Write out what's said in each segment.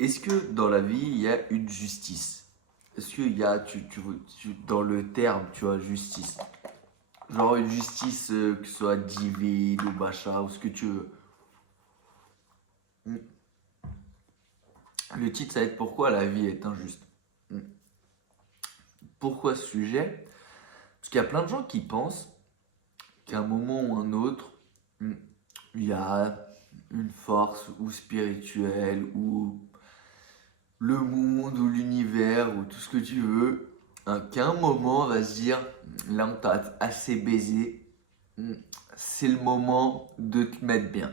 Est-ce que dans la vie, il y a une justice? Est-ce qu'il y a, dans le terme, tu vois, justice? Genre une justice, que ce soit divine ou machin, ou ce que tu veux. Hmm. Le titre, ça va être Pourquoi la vie est injuste. Hmm. Pourquoi ce sujet? Parce qu'il y a plein de gens qui pensent qu'à un moment ou un autre, hmm, il y a une force ou spirituelle ou le monde ou l'univers ou tout ce que tu veux, hein, qu'à un moment on va se dire, là on t'a assez baisé, c'est le moment de te mettre bien.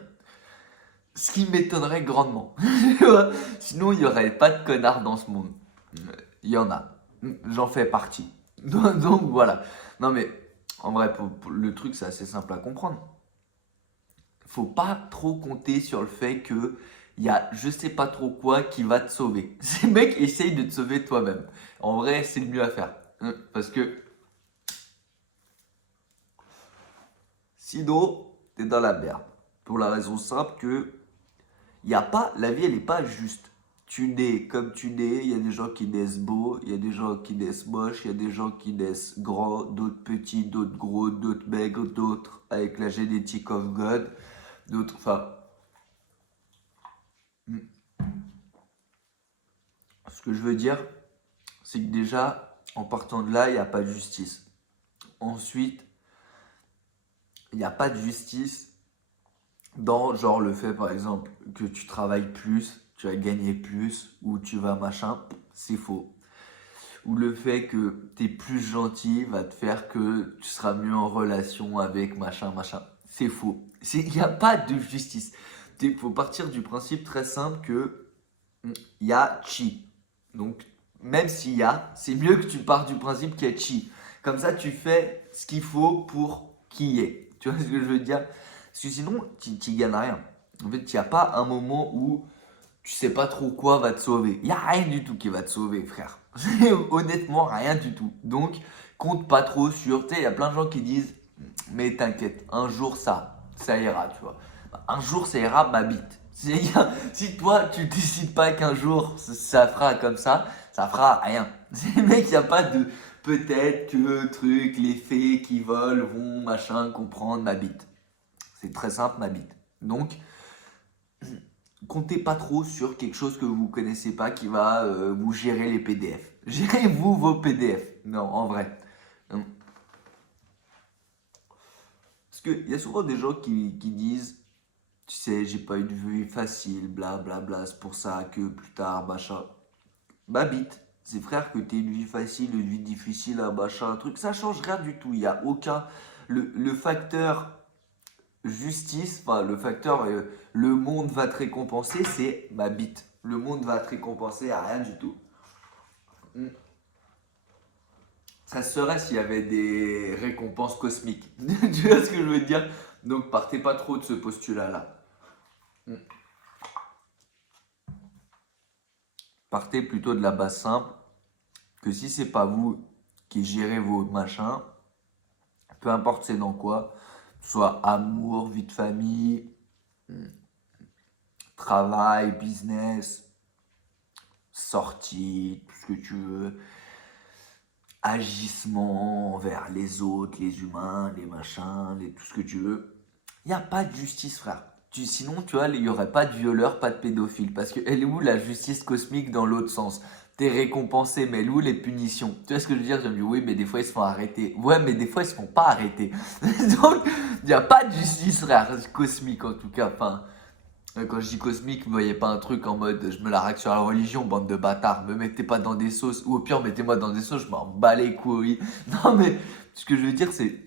Ce qui m'étonnerait grandement. Tu vois. Sinon il n'y aurait pas de connards dans ce monde. Il y en a. J'en fais partie. Donc voilà. Non mais en vrai, pour le truc c'est assez simple à comprendre. Faut pas trop compter sur le fait que il y a je sais pas trop quoi qui va te sauver. Ces mecs essayent de te sauver toi-même. En vrai, c'est le mieux à faire. Parce que sinon, t'es dans la merde. Pour la raison simple que y a pas, la vie elle est pas juste. Tu nais comme tu nais, il y a des gens qui naissent beaux, il y a des gens qui naissent moches, il y a des gens qui naissent grands, d'autres petits, d'autres gros, d'autres maigres, d'autres avec la génétique of God, d'autres, enfin, ce que je veux dire, c'est que déjà, en partant de là, il n'y a pas de justice. Ensuite, il n'y a pas de justice dans genre le fait par exemple que tu travailles plus, tu vas gagner plus, ou tu vas machin, c'est faux. Ou le fait que tu es plus gentil va te faire que tu seras mieux en relation avec machin, machin. C'est faux. Il n'y a pas de justice. Il faut partir du principe très simple que il y a chi. Donc, même s'il y a, c'est mieux que tu pars du principe qu'il y a chi. Comme ça, tu fais ce qu'il faut pour qu'il y ait. Tu vois ce que je veux dire? Parce que sinon, tu gagnes rien. En fait, il n'y a pas un moment où tu sais pas trop quoi va te sauver. Il n'y a rien du tout qui va te sauver, frère. Honnêtement, rien du tout. Donc, compte pas trop sur. Tu sais, il y a plein de gens qui disent, mais t'inquiète, un jour ça ira, tu vois. Un jour ça ira, ma bite. Si toi tu décides pas qu'un jour ça fera comme ça fera rien. Mec, il n'y a pas de peut-être que truc, les fées qui volent vont machin comprendre ma bite. C'est très simple, ma bite. Donc, comptez pas trop sur quelque chose que vous connaissez pas qui va vous gérer les PDF. Gérez-vous vos PDF. Non, en vrai. Hum. Parce qu'il y a souvent des gens qui disent, tu sais, j'ai pas eu de vie facile, bla bla bla, c'est pour ça que plus tard, machin. Bah bite, c'est frère que t'aies une vie facile, une vie difficile, un machin, un truc, ça change rien du tout. Il y a aucun. Le facteur justice, enfin le facteur le monde va te récompenser, c'est ma bite. Le monde va te récompenser à rien du tout. Hmm. Ça serait s'il y avait des récompenses cosmiques. Tu vois ce que je veux dire? Donc partez pas trop de ce postulat-là. Hmm. Partez plutôt de la base simple que si c'est pas vous qui gérez vos machins, peu importe c'est dans quoi, soit amour, vie de famille, travail, business, sortie, tout ce que tu veux, agissement envers les autres, les humains, les machins, tout ce que tu veux. Il n'y a pas de justice, frère. Sinon, tu vois, il n'y aurait pas de violeur, pas de pédophile. Parce que elle est où la justice cosmique dans l'autre sens? T'es récompensé, mais elle est où les punitions? Tu vois ce que je veux dire? Je me dis, oui, mais des fois ils se font arrêter. Ouais, mais des fois ils se font pas arrêter. Donc, il n'y a pas de justice, frère, cosmique en tout cas. Enfin, quand je dis cosmique, vous voyez pas un truc en mode je me la raque sur la religion, bande de bâtards. Me mettez pas dans des sauces. Ou au pire, mettez-moi dans des sauces, je m'en bats les couilles. Non, mais ce que je veux dire, c'est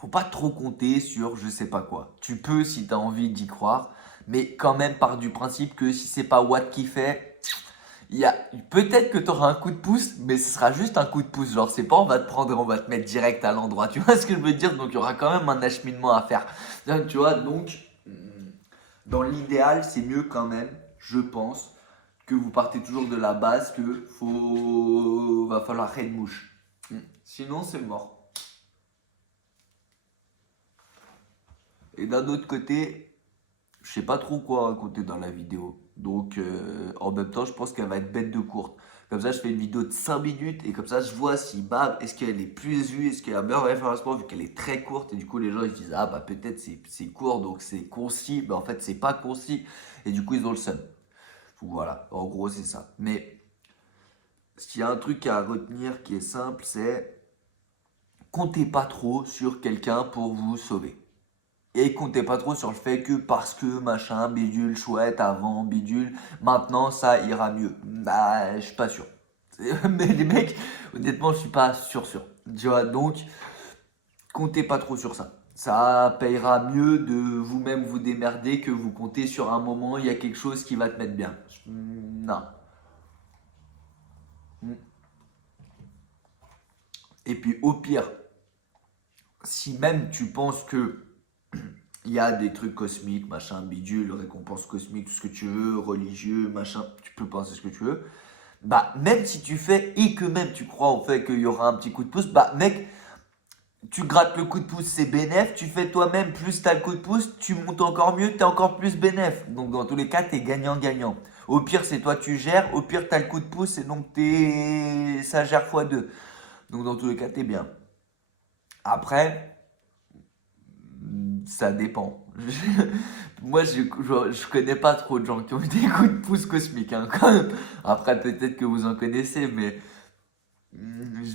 faut pas trop compter sur je sais pas quoi. Tu peux si tu as envie d'y croire, mais quand même par du principe que si c'est pas Watt qui fait, il y a peut-être que tu auras un coup de pouce, mais ce sera juste un coup de pouce. Genre c'est pas on va te prendre et on va te mettre direct à l'endroit. Tu vois ce que je veux dire? Donc il y aura quand même un acheminement à faire. Tu vois, donc dans l'idéal, c'est mieux quand même, je pense, que vous partez toujours de la base que va falloir une mouche. Sinon, c'est mort. Et d'un autre côté, je sais pas trop quoi raconter dans la vidéo. Donc, en même temps, je pense qu'elle va être bête de courte. Comme ça, je fais une vidéo de 5 minutes et comme ça, je vois si, bah, est-ce qu'elle est plus vue, est-ce qu'il y a un meilleur référencement vu qu'elle est très courte. Et du coup, les gens, ils se disent, ah, bah, peut-être c'est court, donc c'est concis. Mais en fait, c'est pas concis. Et du coup, ils ont le seum. Voilà, en gros, c'est ça. Mais s'il y a un truc à retenir qui est simple, c'est comptez pas trop sur quelqu'un pour vous sauver. Et comptez pas trop sur le fait que parce que machin, bidule, chouette, avant, bidule, maintenant ça ira mieux. Bah, je suis pas sûr. Mais les mecs, honnêtement, je suis pas sûr. Tu vois, donc, comptez pas trop sur ça. Ça payera mieux de vous-même vous démerder que vous comptez sur un moment, il y a quelque chose qui va te mettre bien. Non. Et puis au pire, si même tu penses que il y a des trucs cosmiques, machin, bidule, récompense cosmique, tout ce que tu veux, religieux, machin, tu peux penser ce que tu veux. Bah, même si tu fais et que même tu crois au fait qu'il y aura un petit coup de pouce, bah, mec, tu grattes le coup de pouce, c'est bénéf, tu fais toi-même, plus t'as le coup de pouce, tu montes encore mieux, t'es encore plus bénéf. Donc, dans tous les cas, t'es gagnant-gagnant. Au pire, c'est toi, tu gères, au pire, t'as le coup de pouce et donc ça gère x2. Donc, dans tous les cas, t'es bien. Après, ça dépend. Moi, je connais pas trop de gens qui ont eu des coups de pouce cosmiques, hein, quand même. Après, peut-être que vous en connaissez, mais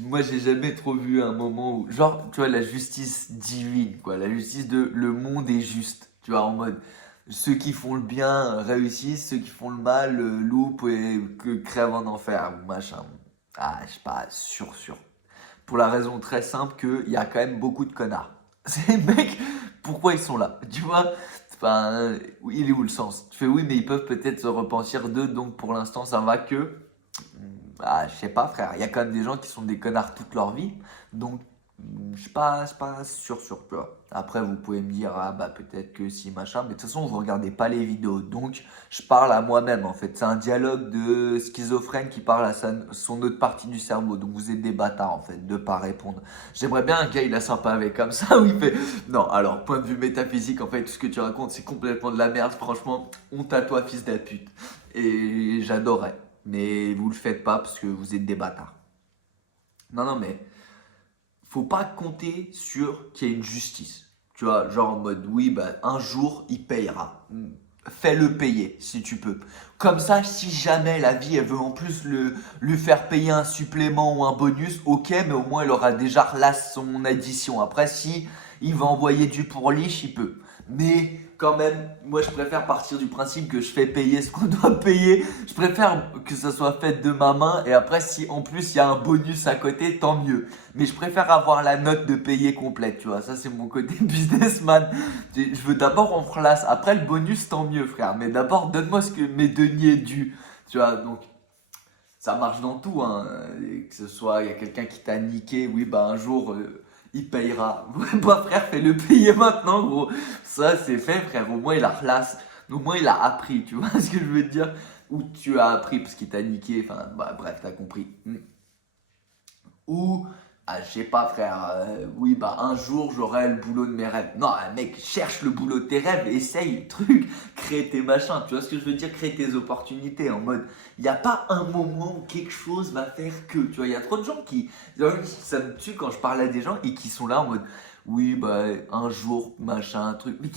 moi, j'ai jamais trop vu un moment où, genre, tu vois, la justice divine, quoi, la justice de le monde est juste, tu vois, en mode, ceux qui font le bien réussissent, ceux qui font le mal loupent et que crèvent en enfer, ou machin. Ah, je sais pas, sûr. Pour la raison très simple qu'il y a quand même beaucoup de connards. Ces mecs, pourquoi ils sont là? Tu vois? Enfin, il est où le sens? Tu fais oui, mais ils peuvent peut-être se repentir d'eux, donc pour l'instant ça va que. Ah, je sais pas, frère. Il y a quand même des gens qui sont des connards toute leur vie. Donc, je suis pas sûr, tu vois. Après, vous pouvez me dire, ah bah peut-être que si, machin. Mais de toute façon, vous regardez pas les vidéos. Donc, je parle à moi-même, en fait. C'est un dialogue de schizophrène qui parle à son autre partie du cerveau. Donc, vous êtes des bâtards, en fait, de pas répondre. J'aimerais bien un gars, il a sympa avec comme ça, où il fait. Non, alors, point de vue métaphysique, en fait, tout ce que tu racontes, c'est complètement de la merde. Franchement, honte à toi, fils de pute. Et j'adorais. Mais vous le faites pas parce que vous êtes des bâtards. Non, mais faut pas compter sur qu'il y ait une justice. Tu vois, genre en mode oui, bah un jour il payera. Fais-le payer si tu peux. Comme ça, si jamais la vie elle veut en plus lui faire payer un supplément ou un bonus, ok, mais au moins il aura déjà relâché son addition. Après, si il va envoyer du pourliche, il peut. Mais quand même, moi je préfère partir du principe que je fais payer ce qu'on doit payer. Je préfère que ça soit fait de ma main et après si en plus il y a un bonus à côté, tant mieux. Mais je préfère avoir la note de payer complète, tu vois. Ça c'est mon côté businessman. Je veux d'abord en place, après le bonus tant mieux frère. Mais d'abord donne-moi ce que mes deniers dus, tu vois. Donc ça marche dans tout, hein. Et que ce soit, il y a quelqu'un qui t'a niqué, oui, bah un jour, il payera. Bah frère, fais-le payer maintenant, gros. Ça, c'est fait, frère. Au moins, il a relâche. Au moins, il a appris, tu vois ce que je veux dire? Ou tu as appris parce qu'il t'a niqué, enfin, bah bref, t'as compris. Ou, ah, je sais pas, frère, oui, bah un jour j'aurai le boulot de mes rêves. Non, mec, cherche le boulot de tes rêves, essaye le truc, crée tes machins. Tu vois ce que je veux dire? Crée tes opportunités en mode, il n'y a pas un moment où quelque chose va faire que. Tu vois, il y a trop de gens qui. Ça me tue quand je parle à des gens et qui sont là en mode, oui, bah un jour, machin, un truc. Mais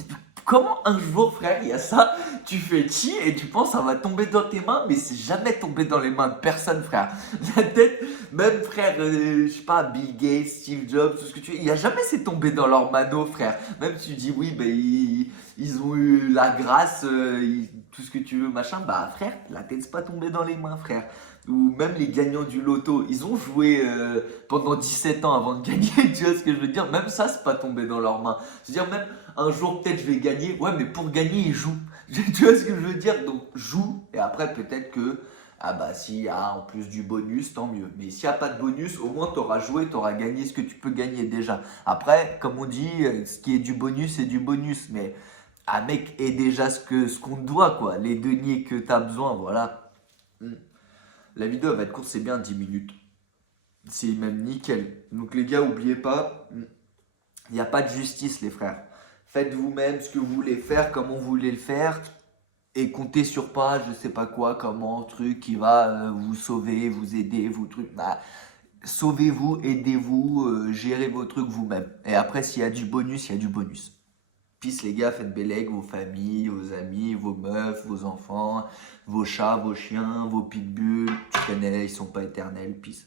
comment un jour, frère, il y a ça, tu fais chi et tu penses ça va tomber dans tes mains, mais c'est jamais tombé dans les mains de personne, frère. La tête, même frère, je sais pas, Bill Gates, Steve Jobs, tout ce que tu veux, il n'y a jamais c'est tombé dans leur mano, frère. Même si tu dis oui, ben ils ont eu la grâce, tout ce que tu veux, machin, bah frère, la tête c'est pas tombée dans les mains, frère. Ou même les gagnants du loto, ils ont joué pendant 17 ans avant de gagner, tu vois ce que je veux dire? Même ça, c'est pas tombé dans leurs mains. C'est-à-dire même un jour peut-être je vais gagner, ouais, mais pour gagner, ils jouent. Tu vois ce que je veux dire? Donc joue, et après peut-être que ah bah s'il y a en plus du bonus, tant mieux. Mais s'il n'y a pas de bonus, au moins tu auras joué, tu auras gagné ce que tu peux gagner déjà. Après, comme on dit, ce qui est du bonus, c'est du bonus. Mais ah mec, et déjà ce qu'on te doit, quoi. Les deniers que tu as besoin, voilà. La vidéo elle va être courte, c'est bien 10 minutes. C'est même nickel. Donc les gars, oubliez pas, il n'y a pas de justice les frères. Faites vous-même ce que vous voulez faire, comment vous voulez le faire. Et comptez sur pas, je sais pas quoi, comment, truc qui va vous sauver, vous aider, vous truc. Bah, sauvez-vous, aidez-vous, gérez vos trucs vous-même. Et après, s'il y a du bonus, il y a du bonus. Peace les gars, faites bellec, vos familles, vos amis, vos meufs, vos enfants, vos chats, vos chiens, vos pitbulls. Tu connais, ils sont pas éternels. Peace.